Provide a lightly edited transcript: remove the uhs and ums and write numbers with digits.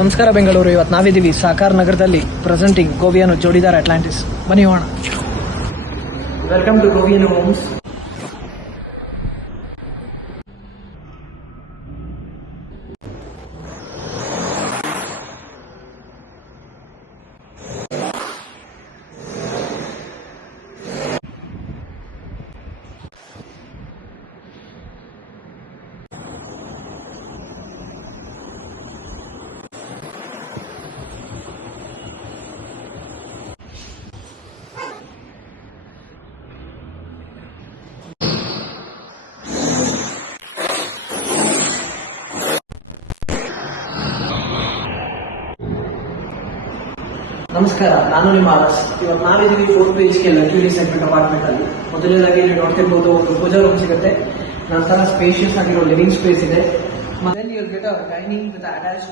ನಮಸ್ಕಾರ ಬೆಂಗಳೂರು. ಇವತ್ತು ನಾವಿದ್ದೀವಿ ಸಾಕಾರ ನಗರದಲ್ಲಿ ಪ್ರೆಸೆಂಟಿಂಗ್ ಗೋವಿಯನು ಜೋಡಿದಾರ್ ಅಟ್ಲಾಂಟಿಸ್. ಬನ್ನಿ ಹೋಗೋಣ. ವೆಲ್ಕಮ್ ಟು ಗೋವಿಯನು ಹೋಮ್ಸ್. ನಮಸ್ಕಾರ, ನಾನು ನಿಮ್ಮ ಆರ್ಎಸ್. ಇವತ್ತು ನಾವಿದ್ದೀವಿ 4 BHK ಲಕ್ಸುರಿ ಸೆಗ್ಮೆಂಟ್ ಅಪಾರ್ಟ್ಮೆಂಟ್ ಅಲ್ಲಿ. ಮೊದಲನೇದಾಗಿ ಇಲ್ಲಿ ನೋಡ್ತಿರ್ಬೋದು, ಒಂದು ಪೂಜಾ ರೂಮ್ ಸಿಗುತ್ತೆ. ನಂತರ ಸ್ಪೇಷಿಯಸ್ ಆಗಿರೋ ಲಿವಿಂಗ್ ಸ್ಪೇಸ್ ಇದೆ. ಮತ್ತೆ ಡೈನಿಂಗ್ ವಿತ್ ಅಟ್ಯಾಚ್